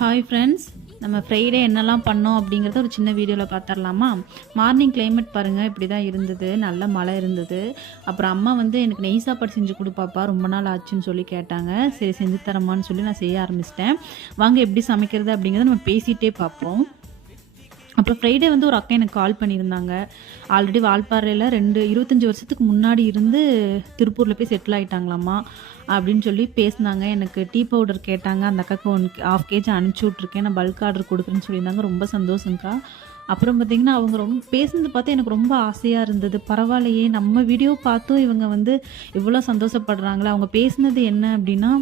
Hi friends, நம்ம Friday என்னெல்லாம் பண்ணோம் அப்படிங்கிறத ஒரு சின்ன வீடியோவில் பார்த்துடலாமா? மார்னிங் கிளைமேட் பாருங்கள், இப்படி தான் இருந்தது. நல்ல மழை இருந்தது. அப்புறம் அம்மா வந்து எனக்கு நெய் சாப்பாடு செஞ்சு கொடுப்பாப்பா, ரொம்ப நாள் ஆச்சுன்னு சொல்லி கேட்டாங்க. சரி செஞ்சு தரமான்னு சொல்லி நான் செய்ய ஆரம்பிச்சிட்டேன். வாங்க எப்படி சமைக்கிறது அப்படிங்கிறத நம்ம பேசிகிட்டே பார்ப்போம். அப்புறம் ஃப்ரைடே வந்து ஒரு அக்கா எனக்கு கால் பண்ணியிருந்தாங்க. ஆல்ரெடி வால்பாறையில் 25 வருஷத்துக்கு முன்னாடி இருந்து திருப்பூரில் போய் செட்டில் ஆகிட்டாங்களாம்மா அப்படின்னு சொல்லி பேசினாங்க. எனக்கு டீ பவுடர் கேட்டாங்க. அந்த அக்காவுக்கு 1/2 கேஜி அனுப்பிச்சி விட்ருக்கேன். நான் பல்க் ஆர்டர் கொடுக்குறேன்னு சொல்லியிருந்தாங்க. ரொம்ப சந்தோஷங்க்கா. அப்புறம் பார்த்திங்கன்னா அவங்க ரொம்ப பேசுனது பார்த்து எனக்கு ரொம்ப ஆசையாக இருந்தது. பரவாயில்லையே, நம்ம வீடியோ பார்த்தும் இவங்க வந்து இவ்வளோ சந்தோஷப்படுறாங்களே. அவங்க பேசுனது என்ன அப்படின்னா,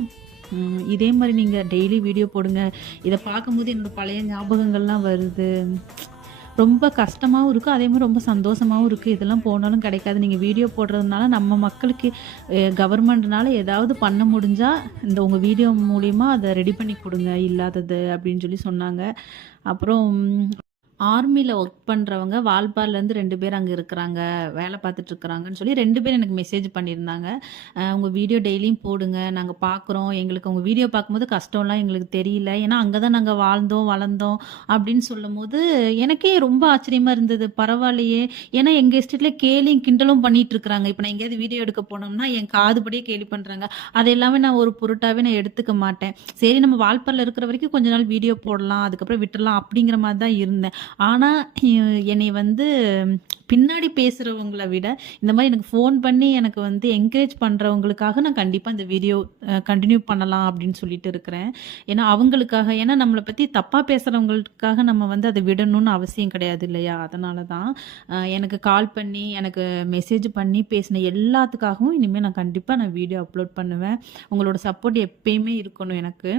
இதே மாதிரி நீங்கள் டெய்லி வீடியோ போடுங்க. இதை பார்க்கும்போது என்னோடய பழைய ஞாபகங்கள்லாம் வருது. ரொம்ப கஷ்டமாகவும் இருக்குது, அதே மாதிரி ரொம்ப சந்தோஷமாகவும் இருக்குது. இதெல்லாம் போனாலும் கிடைக்காது. நீங்கள் வீடியோ போடுறதுனால நம்ம மக்களுக்கு கவர்மெண்ட்னால ஏதாவது பண்ண முடிஞ்சால் இந்த உங்கள் வீடியோ மூலிமா அதை ரெடி பண்ணி கொடுங்க இல்லாதது அப்படின்னு சொல்லி சொன்னாங்க. அப்புறம் ஆர்மியில் ஒர்க் பண்ணுறவங்க வால்பாறைலேருந்து 2 பேர் அங்கே இருக்கிறாங்க, வேலை பார்த்துட்ருக்குறாங்கன்னு சொல்லி 2 பேர் எனக்கு மெசேஜ் பண்ணியிருந்தாங்க. உங்கள் வீடியோ டெய்லியும் போடுங்க, நாங்கள் பார்க்குறோம். எங்களுக்கு உங்கள் வீடியோ பார்க்கும்போது கஷ்டம்லாம் எங்களுக்கு தெரியல. ஏன்னா அங்கே தான் நாங்கள் வாழ்ந்தோம் வளர்ந்தோம் அப்படின்னு சொல்லும்போது எனக்கே ரொம்ப ஆச்சரியமாக இருந்தது. பரவாயில்லையே, ஏன்னா எங்கள் எஸ்டேட்டில் கேலியும் கிண்டலும் பண்ணிகிட்ருக்குறாங்க. இப்போ நான் எங்கேயாவது வீடியோ எடுக்க போனோம்னா என் காதுபடியே கேலி பண்ணுறாங்க. அது எல்லாமே நான் ஒரு பொருட்டாகவே நான் எடுத்துக்க மாட்டேன். சரி, நம்ம வால்பாறையில் இருக்கிற வரைக்கும் கொஞ்ச நாள் வீடியோ போடலாம், அதுக்கப்புறம் விட்டுடலாம் அப்படிங்கிற மாதிரி தான் இருந்தேன். ஆனால் என்னை வந்து பின்னாடி பேசுகிறவங்கள விட இந்த மாதிரி எனக்கு ஃபோன் பண்ணி எனக்கு வந்து என்கரேஜ் பண்ணுறவங்களுக்காக நான் கண்டிப்பாக இந்த வீடியோ கண்டினியூ பண்ணலாம் அப்படின்னு சொல்லிட்டு இருக்கிறேன். ஏன்னா அவங்களுக்காக, ஏன்னா நம்மளை பற்றி தப்பாக பேசுகிறவங்களுக்காக நம்ம வந்து அதை விடணும்னு அவசியம் கிடையாது இல்லையா? அதனால தான் எனக்கு கால் பண்ணி எனக்கு மெசேஜ் பண்ணி பேசின எல்லாத்துக்காகவும் இனிமேல் நான் வீடியோ அப்லோட் பண்ணுவேன். உங்களோட சப்போர்ட் எப்பயுமே இருக்கணும் எனக்கு.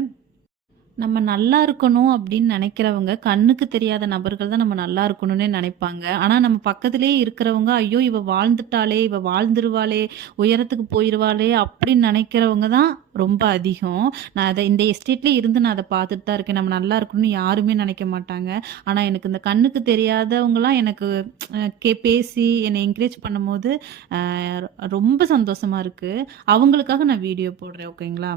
நம்ம நல்லா இருக்கணும் அப்படின்னு நினைக்கிறவங்க, கண்ணுக்கு தெரியாத நபர்கள் தான் நம்ம நல்லா இருக்கணும்னே நினைப்பாங்க. ஆனா நம்ம பக்கத்திலேயே இருக்கிறவங்க, ஐயோ இவ வாழ்ந்துட்டாளே, இவ வாழ்ந்துருவாளே, உயரத்துக்கு போயிருவாளே அப்படின்னு நினைக்கிறவங்க தான் ரொம்ப அதிகம். நான் அதை இந்த எஸ்டேட்லேயே இருந்து நான் அதை பார்த்துட்டு தான் இருக்கேன். நம்ம நல்லா இருக்கணும்னு யாருமே நினைக்க மாட்டாங்க. ஆனா எனக்கு இந்த கண்ணுக்கு தெரியாதவங்கலாம் எனக்கு பேசி என்னை என்கரேஜ் பண்ணும்போது ரொம்ப சந்தோஷமா இருக்கு. அவங்களுக்காக நான் வீடியோ போடுறேன். ஓகேங்களா?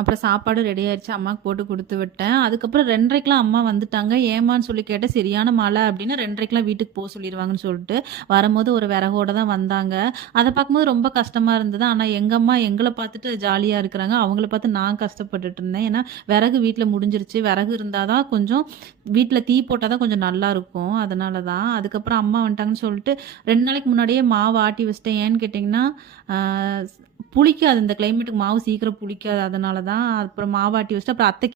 அப்புறம் சாப்பாடு ரெடி ஆயிடுச்சு. அம்மாவுக்கு போட்டு கொடுத்து விட்டேன். அதுக்கப்புறம் 2:30க்கெலாம் அம்மா வந்துட்டாங்க. ஏம்மான்னு சொல்லி கேட்டேன். சரியான மழை அப்படின்னா 2:30க்கெலாம் வீட்டுக்கு போக சொல்லிடுவாங்கன்னு சொல்லிட்டு, வரும்போது ஒரு விறகோட தான் வந்தாங்க. அதை பார்க்கும்போது ரொம்ப கஷ்டமாக இருந்தது. ஆனால் எங்கள் அம்மா எங்களை பார்த்துட்டு ஜாலியாக இருக்கிறாங்க. அவங்கள பார்த்து நான் கஷ்டப்பட்டுட்டு இருந்தேன். ஏன்னா விறகு வீட்டில் முடிஞ்சிருச்சு. விறகு இருந்தால் தான் கொஞ்சம் வீட்டில் தீ போட்டால் தான் கொஞ்சம் நல்லாயிருக்கும். அதனால தான். அதுக்கப்புறம் அம்மா வந்துட்டாங்கன்னு சொல்லிட்டு 2 நாளைக்கு முன்னாடியே மாவு ஆட்டி வச்சிட்டேன். ஏன்னு கேட்டிங்கன்னா புளிக்காது. இந்த கிளைமேட்டுக்கு மாவு சீக்கிரம் புளிக்காது. அதனால தான். அப்புறம் மாவாட்டி வச்சுட்டு அப்புறம் அத்தை